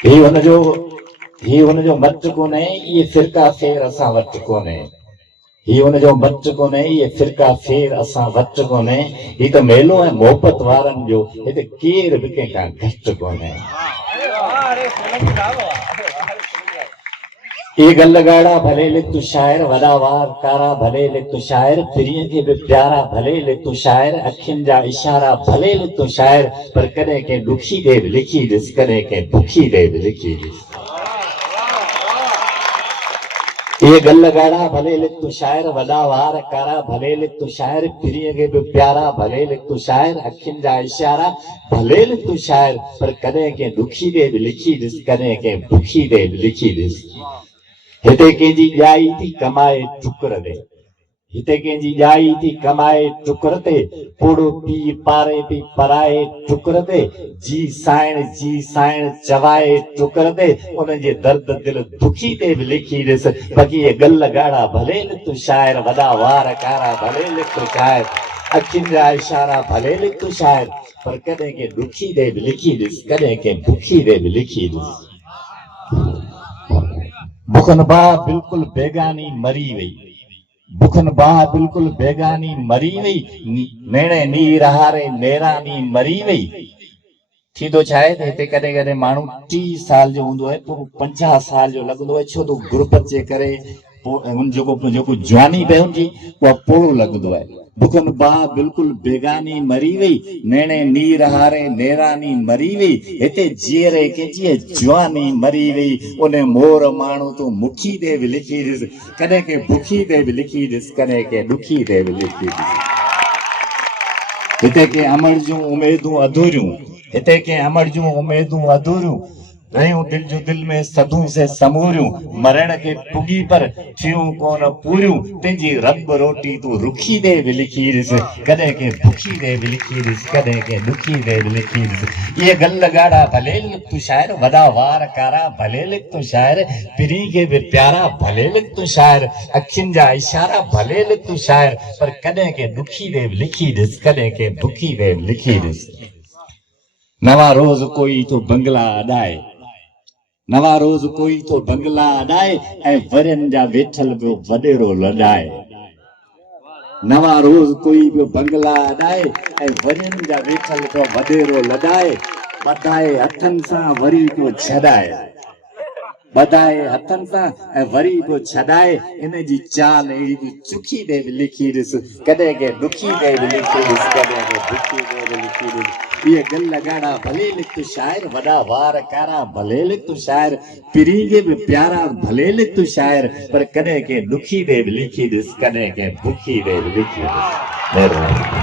ही हुनजो मत कोन्हे, इहे फिरका फेर असां वटि कोन्हे। ही हुनजो मत कोन्हे, इहे फिरका फेर असां वटि कोन्हे। ही त मेलो ऐं मोहबत वारनि जो हिते केर बि कंहिंखां घटि कोन्हे। ये गल गाड़ा भले लिख तू शायर, वॾा वार कारा भले लिख तू शायर, पिरीअ खे बि प्यारा भले लिख तू शायर, अखियुनि जा इशारा भले लिख तू शायर, पर कॾहिं कंहिं ॾुखी ॾे बि लिखी ॾिस, कॾहिं कंहिं बुखी ॾे बि लिखी ॾिस। ये गल गाड़ा भले लिख तू शायर, वॾा वार कारा भले लिख तू शायर, पिरीअ खे बि प्यारा भले लिख तू शायर, अखियुनि जा इशारा भले लिख तू शायर, पर कॾहिं कंहिं ॾुखी ॾे बि लिखी ॾिस, कॾहिं कंहिं बुखी ॾे बि लिखी ॾिस। हिते कंहिंजी ॼाई थी कमाए टुकर ते, हिते कंहिंजी ॼाई थी कमाए टुकर ते, पोड़ो पी पारे पी पराए टुकर ते, जी साइण चवाए टुकर ते, उनजे दर्द दिल दुखी ते बि लिखी ॾिस। बाक़ी ये गल गाड़ा भले लिख तू शायर, वॾा वार कारा भले लिख तू शायर, अखियुनि जा इशारा भले लिख तू शायर, पर कॾहिं कंहिं ॾुखी ॾे बि लिखी ॾिस, कॾहिं कंहिं बुखी ॾे बि लिखी ॾिस। बुखन बा बिल्कुल बेगानी मरी वई, बुखन बा बिल्कुल बेगानी मरी वई, नेणे नीर हारे नेरानी मरी वई। थींदो छा आहे त हिते कॾहिं कॾहिं माण्हू 30 साल जो हूंदो आहे, पोइ 50 साल जो लॻंदो आहे, छो त गुरबत जे करे पोइ जेको जवानी पे हुनजी उहा पोड़ो लॻंदो आहे। बुखन बा बिल्कुल बेगानी मरी वई, नेणे नीर हारे नेरानी मरी वई, हिते जीअरे कंहिंजी जवानी मरी वई, उन मोर माण्हू तूं मुखी ते बि लिखी ॾिस, कॾहिं कंहिं बुखी ते बि लिखी ॾिस, कॾहिं कंहिं ॾुखी ते बि लिखी ॾिस। हिते कंहिं अमर जूं उमेदूं अधूरियूं, हिते कंहिं अमर जूं उमेदूं अधूरियूं, रहियूं दिल जो दिल में सदूं से समूरियूं, मरण के पुगी पर थियूं कोन पूरियूं, तुंहिंजी रब रोटी तूं रुखी दे बि लिखी ॾिस, कॾहिं कंहिं बुखी दे बि लिखी ॾिस, कॾहिं कंहिं ॾुखी दे बि लिखी ॾिस। इहे गल गाड़ा भले लिख तू शायर, वॾा वार कारा भले लिख तू शायर, पिरी खे बि प्यारा भले लिख तू शायर, अखियुनि जा इशारा भले लिख तू शायर, पर कॾहिं कंहिं ॾुखी दे बि लिखी ॾिस, कॾहिं कंहिं बुखी दे बि लिखी ॾिस। नवा रोज़ कोई तो बंगला अॾाए, नवा रोज़ कोई तो बंगला अॾाए, ऐं वरनि जा वेठल पियो वॾेरो लॾाए। नवा रोज़ कोई पियो बंगला अॾाए, ऐं वरनि जा वेठल पियो वॾेरो लॾाए, ॿधाए हथनि सां वरी पियो छॾाए, ॿधाए हथनि सां ऐं वरी पियो छॾाए, इन जी चाल अहिड़ी तूं चुखी दे बि लिखी ॾिस, कॾहिं कंहिं ॾुखी दे बि लिखी ॾिस, कॾहिं कंहिं बुखी दे बि लिखी ॾिस। इहे गल गाड़ा भले लिख तू शायर, वॾा वार कारा भले लिख तू शायर, पिरी खे बि प्यारा भले लिख तू शायर, पर कॾहिं कंहिं ॾुखी दे बि लिखी ॾिस, कॾहिं कंहिं बुखी दे बि लिखी ॾिस।